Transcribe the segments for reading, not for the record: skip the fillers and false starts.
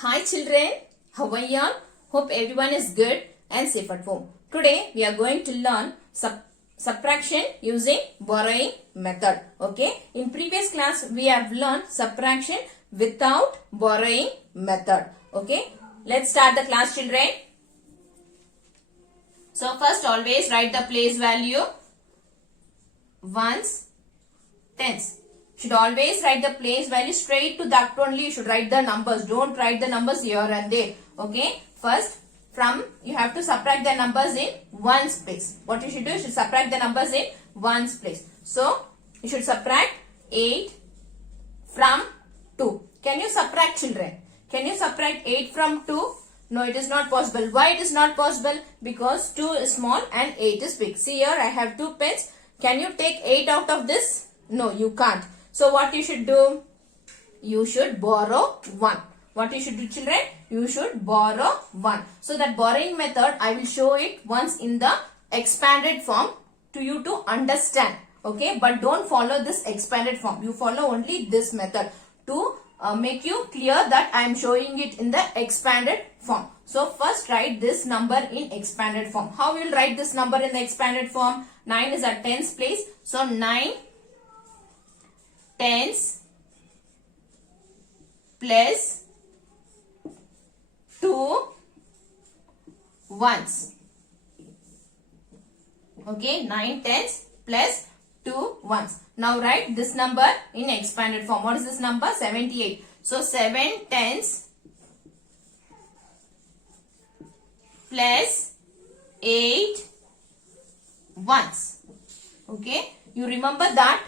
Hi children, how are you all? Hope everyone is good and safe at home. Today we are going to learn subtraction using borrowing method. Okay, in previous class we have learned subtraction without borrowing method. Okay, let's start the class children. So first always write the place value, ones, tens. Should always write the place value straight to that only. You should write the numbers. Don't write the numbers here and there. Okay. First, you have to subtract the numbers in ones place. What you should do? You should subtract the numbers in ones place. So, you should subtract 8 from 2. Can you subtract, children? Can you subtract 8 from 2? No, it is not possible. Why it is not possible? Because 2 is small and 8 is big. See here, I have 2 pens. Can you take 8 out of this? No, you can't. So what you should do? You should borrow 1. What you should do, children? You should borrow 1. So that borrowing method, I will show it once in the expanded form to you to understand. Okay, but don't follow this expanded form. You follow only this method to make you clear that I am showing it in the expanded form. So first write this number in expanded form. How we will write this number in the expanded form? 9 is at tens place. So 9 tens plus 2 ones. Okay, 9 tens plus 2 ones. Now write this number in expanded form. What is this number? 78. So 7 tens plus 8 ones. Okay, you remember that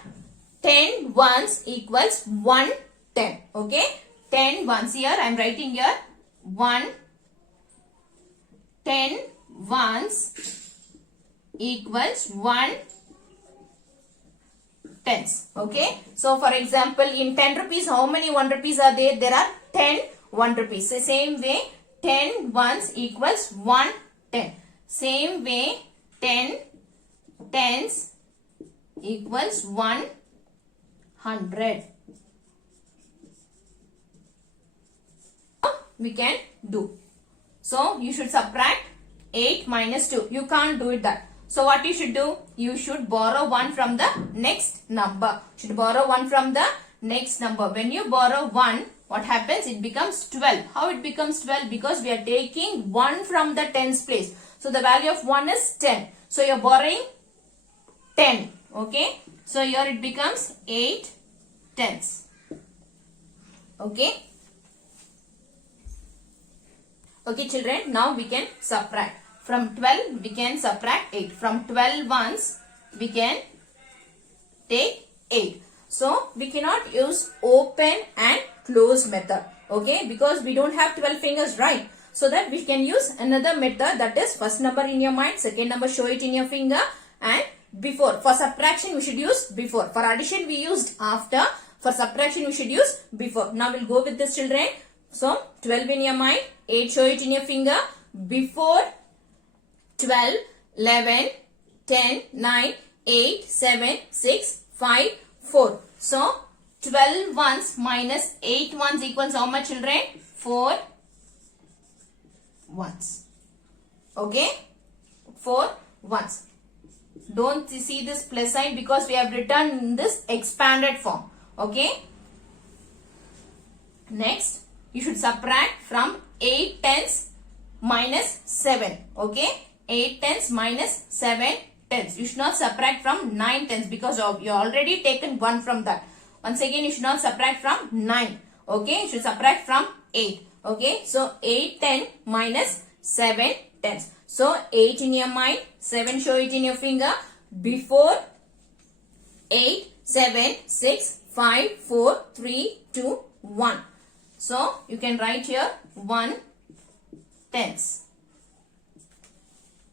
10 ones equals 1 10. Okay, 10 ones. Here I am writing here 1 10 ones equals 1 tens. Okay, so for example in 10 rupees how many 1 rupees are there? There are 10 1 rupees. So same way 10 ones equals 1 10. Same way 10 tens equals 100. We can do. So you should subtract 8 minus 2. You can't do it that. So what you should do? You should borrow 1 from the next number. You should borrow 1 from the next number. When you borrow 1, what happens? It becomes 12. How it becomes 12? Because we are taking 1 from the tens place. So the value of 1 is 10. So you are borrowing 10. Okay. So here it becomes 8 tens. Okay. Okay children, now we can subtract. From 12 we can subtract 8. From 12 ones we can take 8. So we cannot use open and close method. Okay, because we don't have 12 fingers, right? So that we can use another method, that is first number in your mind, second number show it in your finger, and before. For subtraction we should use before. For addition we used after. For subtraction we should use before. Now we'll go with this children. So 12 in your mind, 8 show it in your finger. Before 12, 11, 10, 9, 8, 7, 6, 5, 4. So 12 ones minus 8 ones equals how much children? 4 ones. Okay? 4 ones. Don't see this plus sign because we have written in this expanded form. Okay? Next, you should subtract from 8 tens minus 7. Okay? 8 tens minus 7 tens. You should not subtract from 9 tens because you already taken 1 from that. Once again, you should not subtract from 9. Okay? You should subtract from 8. Okay? So, 8 10 minus 7 tens. So, 8 in your mind, 7 show it in your finger. Before 8, 7, 6, 5, 4, 3, 2, 1. So, you can write here 1 tens.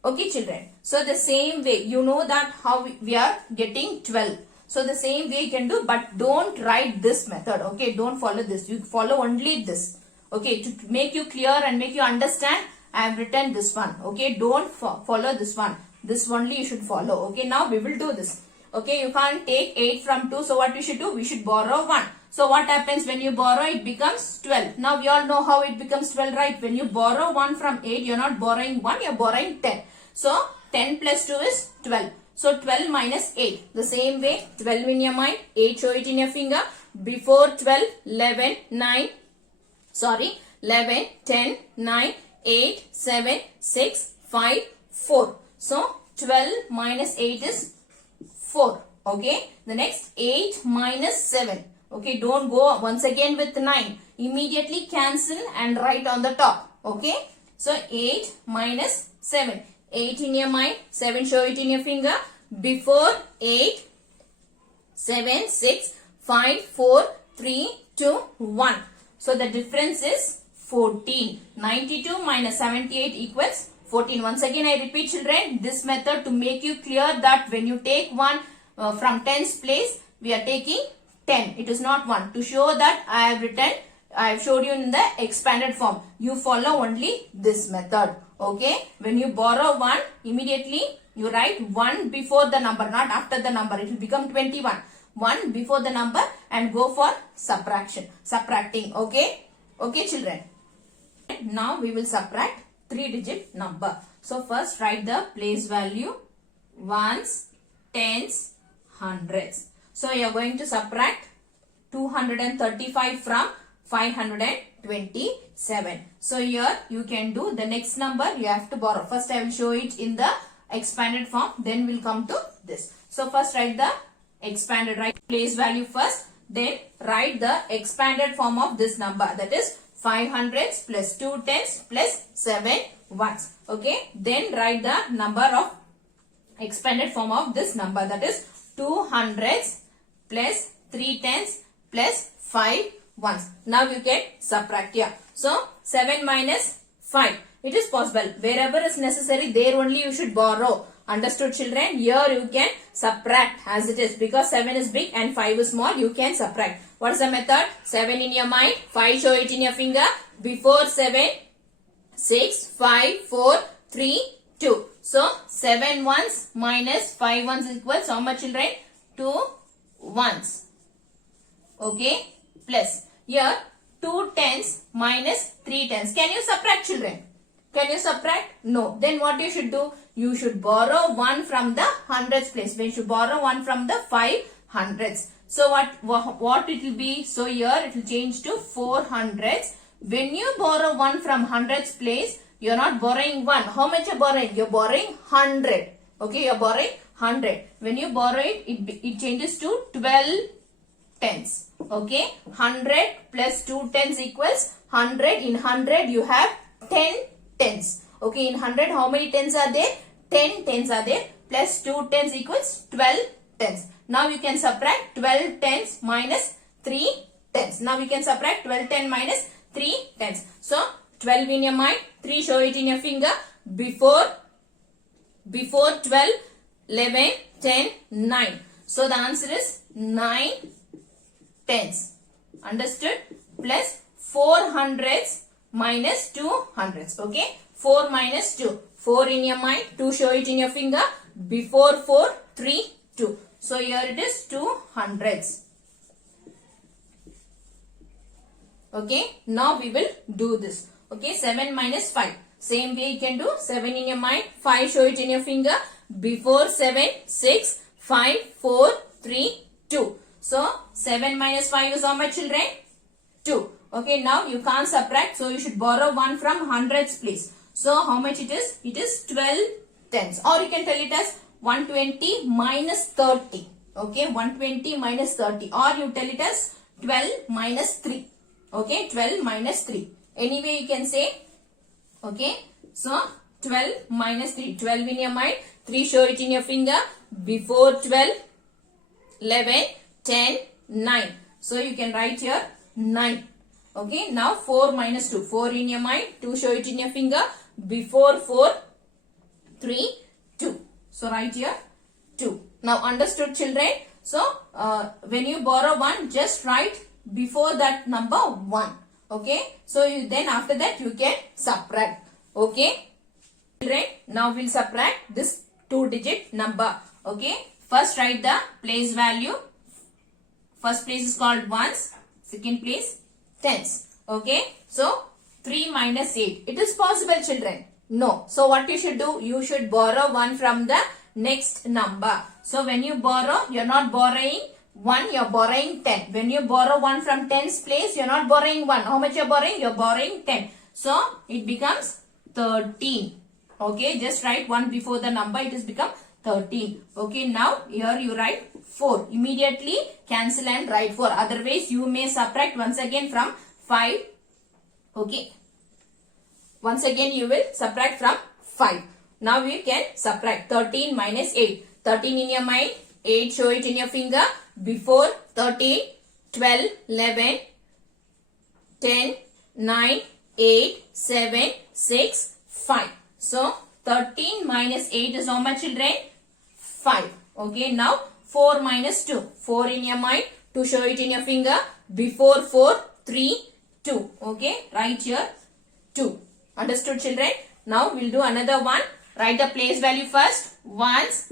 Okay children. So, the same way, you know that how we are getting 12. So, the same way you can do, but don't write this method. Okay, don't follow this. You follow only this. Okay, to make you clear and make you understand, I have written this one. Okay, don't follow this one. This only you should follow. Okay, now we will do this. Okay, you can't take 8 from 2. So, what we should do? We should borrow 1. So what happens when you borrow? It becomes 12. Now we all know how it becomes 12, right? When you borrow 1 from 8, you're not borrowing 1, you're borrowing 10. So 10 plus 2 is 12. So 12 minus 8. The same way, 12 in your mind, 8 show it in your finger. Before 12, 11, 9, 11, 10, 9, 8, 7, 6, 5, 4. So 12 minus 8 is 4. Okay. The next 8 minus 7. Okay. Don't go once again with 9. Immediately cancel and write on the top. Okay. So 8 minus 7. 8 in your mind. 7 show it in your finger. Before 8, 7, 6, 5, 4, 3, 2, 1. So the difference is 14. 92 minus 78 equals 14. Once again I repeat children, this method to make you clear that when you take 1 from tens place, we are taking 10. It is not 1. To show that I have showed you in the expanded form. You follow only this method. Okay. When you borrow 1, immediately you write 1 before the number, not after the number. It will become 21. 1 before the number and go for subtracting. Okay. Okay children. Now we will subtract 3-digit number. So first write the place value, ones, tens, hundreds. So you are going to subtract 235 from 527. So here you can do the next number you have to borrow. First I will show it in the expanded form, then we'll come to this. So first write the expanded, write place value first, then write the expanded form of this number, that is 5 hundreds plus 2 tens plus 7 ones. Okay. Then write the number of expanded form of this number, that is 2 hundreds plus 3 tens plus 5 ones. Now you can subtract here. So 7 minus 5. It is possible. Wherever is necessary, there only you should borrow. Understood children? Here you can subtract as it is, because 7 is big and 5 is small. You can subtract. What is the method? 7 in your mind. 5 show it in your finger. Before 7, 6, 5, 4, 3, 2. So 7 ones minus 5 ones equals how much children? 2 ones. Okay. Plus here 2 tens minus 3 tens. Can you subtract children? Can you subtract? No. Then what you should do? You should borrow 1 from the hundreds place. We should borrow 1 from the 5 hundreds. So what it will be? So here it will change to 4 hundreds. When you borrow 1 from hundreds place, you are not borrowing 1. How much you are borrowing? You are borrowing 100. Okay, you are borrowing 100. When you borrow it, it changes to 12 tens. Okay, 100 plus 2 tens equals 100. In 100 you have 10 tens. Okay, in 100 how many tens are there? 10 tens are there. Plus 2 tens equals 12 tens. Now you can subtract 12 tens minus 3 tens. Now you can subtract 12 tens minus 3 tens. So 12 in your mind, 3 show it in your finger. Before 12, 11, 10, 9. So the answer is 9 tens. Understood? Plus 4 hundreds minus 2 hundreds. Okay. 4 minus 2. 4 in your mind. 2 show it in your finger. Before 4, 3, 2. So here it is 2 hundreds. Okay. Now we will do this. Okay. 7 minus 5. Same way you can do. 7 in your mind. 5 show it in your finger. Before 7, 6, 5, 4, 3, 2. So 7 minus 5 is how much children? 2. Okay. Now you can't subtract. So you should borrow 1 from hundreds please. So how much it is? It is 12 tens. Or you can tell it as 120 minus 30. Okay. 120 minus 30. Or you tell it as 12 minus 3. Okay. 12 minus 3. Anyway you can say. Okay. So 12 minus 3. 12 in your mind. 3 show it in your finger. Before 12, 11, 10, 9. So you can write here 9. Okay. Now 4 minus 2. 4 in your mind. 2 show it in your finger. Before 4, 3, 2. So write here 2. Now understood children? So when you borrow 1, just write before that number 1. Okay. So then after that you can subtract. Okay. Children, now we'll subtract this 2-digit number. Okay. First write the place value. First place is called ones. Second place tens. Okay. So 3 minus 8. It is possible, children. No. So what you should do? You should borrow 1 from the next number. So when you borrow, you are not borrowing 1, you are borrowing 10. When you borrow 1 from tens place, you are not borrowing 1. How much you are borrowing? You are borrowing 10. So it becomes 13. Okay, just write 1 before the number. It has become 13. Okay, now here you write 4. Immediately cancel and write 4. Otherwise, you may subtract once again from 5. Okay. Once again, you will subtract from 5. Now you can subtract 13 minus 8. 13 in your mind, 8 show it in your finger. Before 13, 12, 11, 10, 9, 8, 7, 6, 5. So 13 minus 8 is how much, children? 5. Okay, now 4 minus 2. 4 in your mind, 2 show it in your finger. Before 4, 3, 2. Okay, write here 2. Understood, children? Now we'll do another one. Write the place value first. Ones,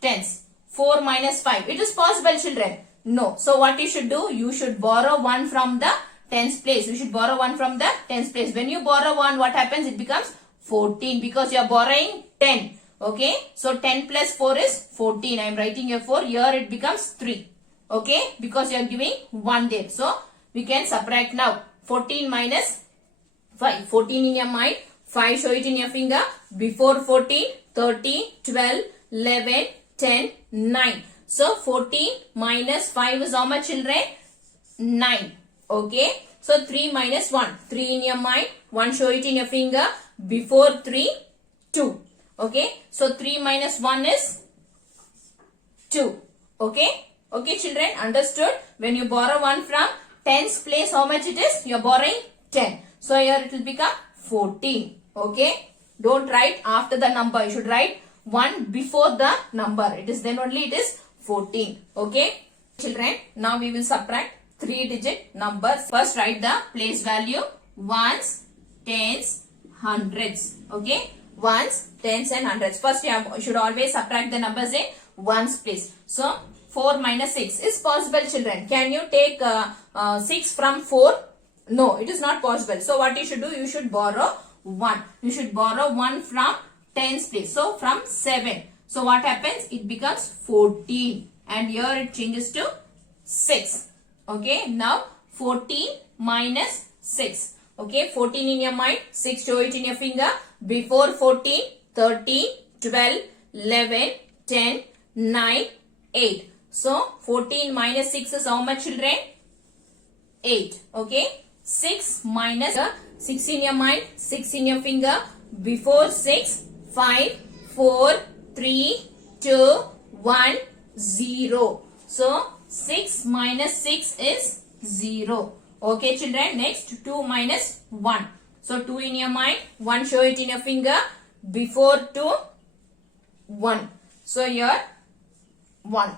tens. 4 minus 5. It is possible, children. No. So what you should do? You should borrow 1 from the tens place. You should borrow 1 from the tens place. When you borrow 1, what happens? It becomes 14 because you are borrowing 10. Okay. So 10 plus 4 is 14. I am writing here 4. Here it becomes 3. Okay. Because you are giving 1 there. So we can subtract now. 14 minus 5. 14 in your mind. 5 show it in your finger. Before 14, 13, 12, 11, 10, 9. So 14 minus 5 is how much, children? 9. Okay. So 3 minus 1. 3 in your mind. 1 show it in your finger. Before 3, 2. Okay. So 3 minus 1 is 2. Okay. Okay, children. Understood? When you borrow 1 from tens place, how much it is? You are borrowing 10. So here it will become 14. Okay. Don't write after the number. You should write 1 before the number. It is then only it is 14. Okay. Children, now we will subtract 3-digit numbers. First write the place value. Ones, tens, hundreds. Okay. Ones, tens and hundreds. First you should always subtract the numbers in ones place. So 4 minus 6 is possible, children. Can you take 6 from 4? No, it is not possible. So what you should do? You should borrow 1. You should borrow 1 from tens place. So from 7. So what happens? It becomes 14. And here it changes to 6. Okay. Now 14 minus 6. Okay. 14 in your mind. 6 show it in your finger. Before 14, 13, 12, 11, 10, 9, 8. So 14 minus 6 is how much, children? 8. Okay. 6 minus 6 in your mind. 6 in your finger. Before 6, 5, 4, 3, 2, 1, 0. So 6 minus 6 is 0. Okay, children. Next 2 minus 1. So 2 in your mind. 1 show it in your finger. Before 2, 1. So here 1.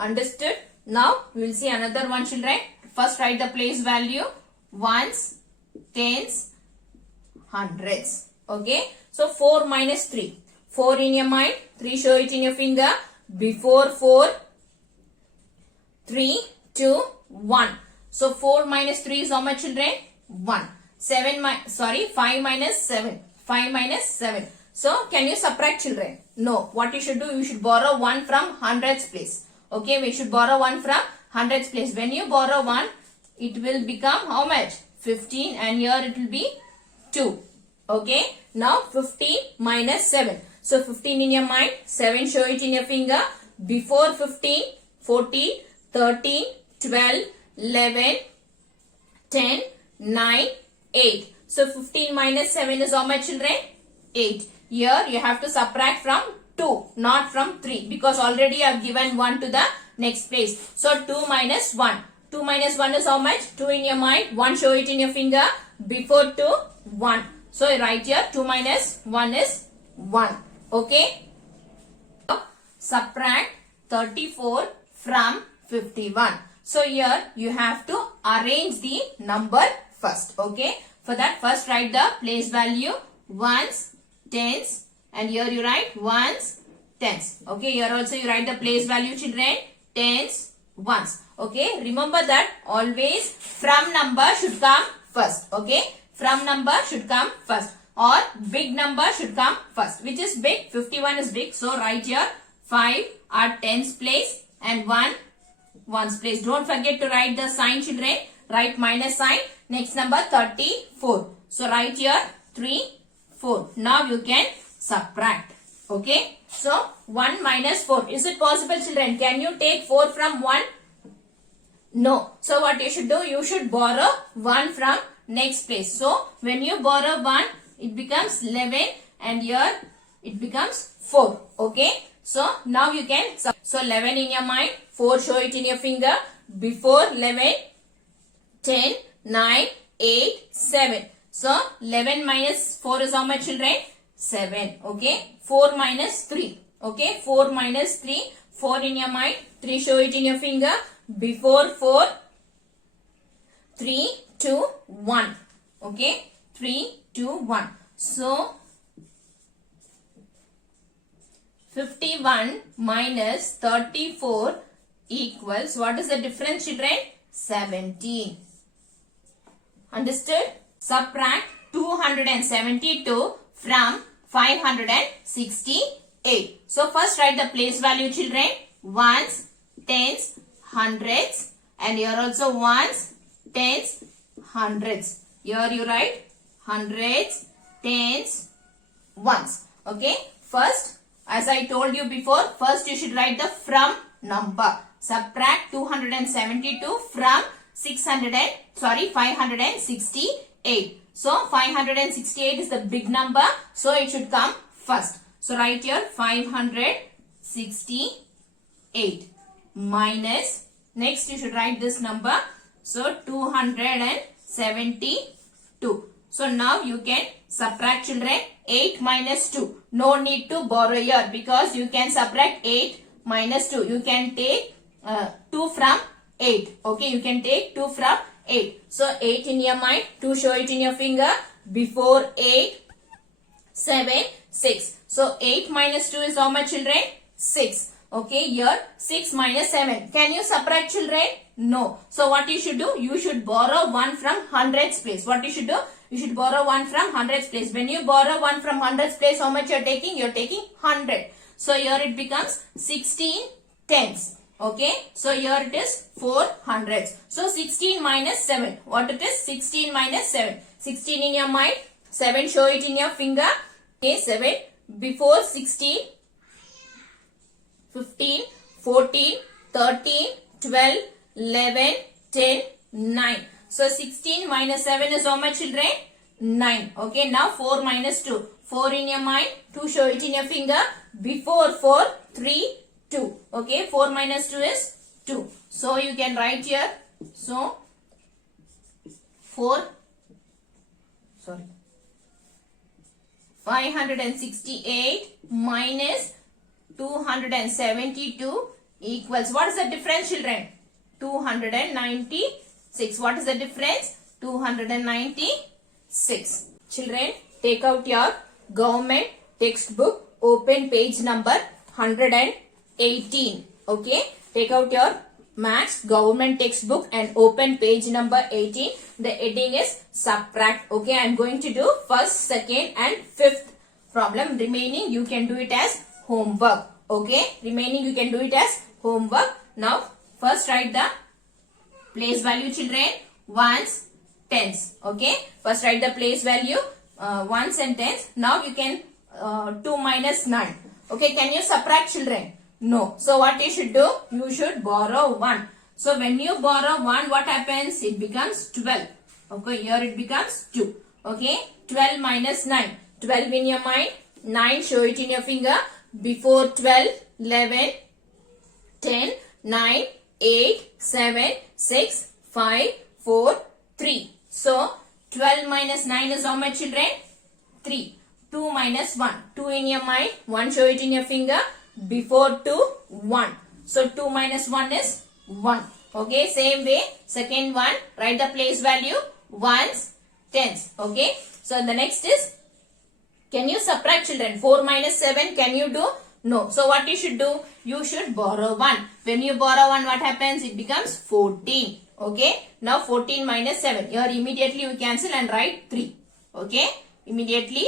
Understood? Now we will see another one, children. First write the place value. Ones, tens, hundreds. Okay. So 4 minus 3. 4 in your mind. 3 show it in your finger. Before 4, 3, 2, 1. So 4 minus 3 is how much, children? 1. 5 minus 7. 5 minus 7. So can you subtract, children? No. What you should do? You should borrow 1 from hundreds place. Okay. We should borrow 1 from hundreds place. When you borrow 1, it will become how much? 15, and here it will be 2. Okay. Now 15 minus 7. So 15 in your mind. 7 show it in your finger. Before 15, 14, 13, 12, 11, 10, 9, 8. So 15 minus 7 is how much, children? 8. Here you have to subtract from 2, not from 3, because already I have given 1 to the next place. So 2 minus 1. 2 minus 1 is how much? 2 in your mind. 1 show it in your finger. Before 2, 1. So write here 2 minus 1 is 1. Okay. Now, subtract 34 from 51. So here you have to arrange the number first. Okay. For that, first write the place value. Ones, tens, and here you write ones, tens. Okay. Here also you write the place value, children. Tens, ones. Okay, remember that always from number should come first. Okay, from number should come first, or big number should come first. Which is big? 51 is big. So write here 5 at tens place and 1 ones place. Don't forget to write the sign, children. Write minus sign. Next number 34. So write here 3, 4. Now you can subtract. Okay. So 1 minus 4. Is it possible, children? Can you take 4 from 1? No. So what you should do? You should borrow 1 from next place. So when you borrow 1, it becomes 11 and here it becomes 4. Okay. So now you can, so 11 in your mind, 4 show it in your finger. Before 11, 10, 9, 8, 7. So 11 minus 4 is how much, children? 7. Okay. 4 minus 3. Okay. 4 minus 3. 4 in your mind. 3 show it in your finger. Before 4, 3, 2, 1. Okay. 3, 2, 1. So 51 minus 34 equals, what is the difference, children? 17. Understood? Subtract 272 from 568. So first write the place value, children. Ones, tens, hundreds, and here also ones, tens, hundreds. Here you write hundreds, tens, ones. Okay. First, as I told you before, first you should write the from number. Subtract 272 from 568. So 568 is the big number. So it should come first. So write here 568 minus, next you should write this number. So 272. So now you can subtract, children. 8 minus 2. No need to borrow here because you can subtract 8 minus 2. You can take 2 from 8. Okay, you can take 2 from 8. So 8 in your mind. 2 show it in your finger. Before 8, 7, 6. So 8 minus 2 is how much, children? 6. Okay, here 6 minus 7. Can you subtract, children? No. So what you should do? You should borrow 1 from hundreds place. What you should do? You should borrow 1 from hundreds place. When you borrow 1 from hundreds place, how much you are taking? You are taking 100. So here it becomes 16 tens. Okay. So here it is 4 hundreds. So 16 minus 7. What it is? 16 minus 7. 16 in your mind. 7 show it in your finger. Okay. 7. Before 16. 15, 14, 13, 12, 11, 10, 9. So 16 minus 7 is how much, children? 9. Okay, now 4 minus 2. 4 in your mind, 2 show it in your finger. Before 4, 3, 2. Okay, 4 minus 2 is 2. So you can write here. So 568 minus 272 equals, what is the difference, children? 296. What is the difference? 296. Children, take out your government textbook, open page number 118. Okay, take out your maths government textbook and open page number 18. The heading is subtract. Okay, I am going to do first, second and fifth problem. Remaining you can do it as homework. Okay, remaining you can do it as homework. Now first write the place value, children. Ones, tens. Okay, first write the place value, ones and tens. Now you can 2 minus 9. Okay, can you subtract, children? No. So what you should do? You should borrow 1. So when you borrow 1, what happens? It becomes 12. Okay, here it becomes 2. Okay, 12 minus 9. 12 in your mind. 9 show it in your finger. Before 12, 11, 10, 9, 8, 7, 6, 5, 4, 3. So 12 minus 9 is how much, children? 3. 2 minus 1. 2 in your mind. 1 show it in your finger. Before 2, 1. So 2 minus 1 is 1. Okay, same way. Second one, write the place value. Ones, tens. Okay. So the next is, can you subtract, children? 4 minus 7, can you do? No. So what you should do? You should borrow 1. When you borrow 1, what happens? It becomes 14. Okay. Now 14 minus 7. Here immediately you cancel and write 3. Okay. Immediately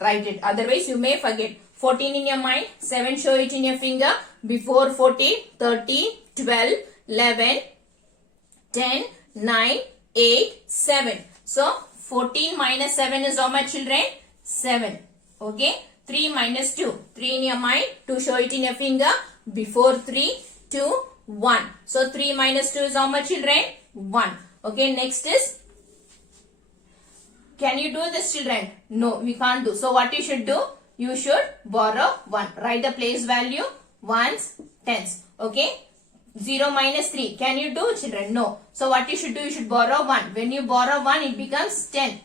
write it. Otherwise you may forget. 14 in your mind. 7 show it in your finger. Before 14, 13, 12, 11, 10, 9, 8, 7. So 14 minus 7 is how much, children? 7. Okay. 3 minus 2. 3 in your mind. 2 show it in your finger. Before 3, 2, 1. So 3 minus 2 is how much, children? 1. Okay. Next is, can you do this, children? No, we can't do. So what you should do? You should borrow 1. Write the place value. Ones, tens. Okay. 0 minus 3. Can you do, children? No. So what you should do? You should borrow 1. When you borrow 1, it becomes 10.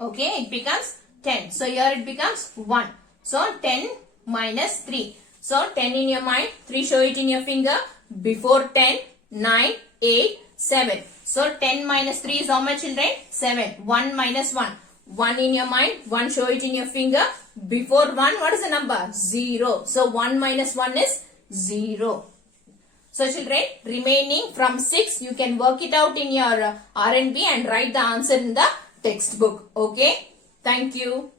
Okay. It becomes 10. So here it becomes 1. So 10 minus 3. So 10 in your mind. 3 show it in your finger. Before 10, 9, 8, 7. So 10 minus 3 is how much, children? 7. 1 minus 1. 1 in your mind. 1 show it in your finger. Before 1, what is the number? 0. So 1 minus 1 is 0. So children, remaining from 6, you can work it out in your R&B and write the answer in the textbook. Okay. Thank you.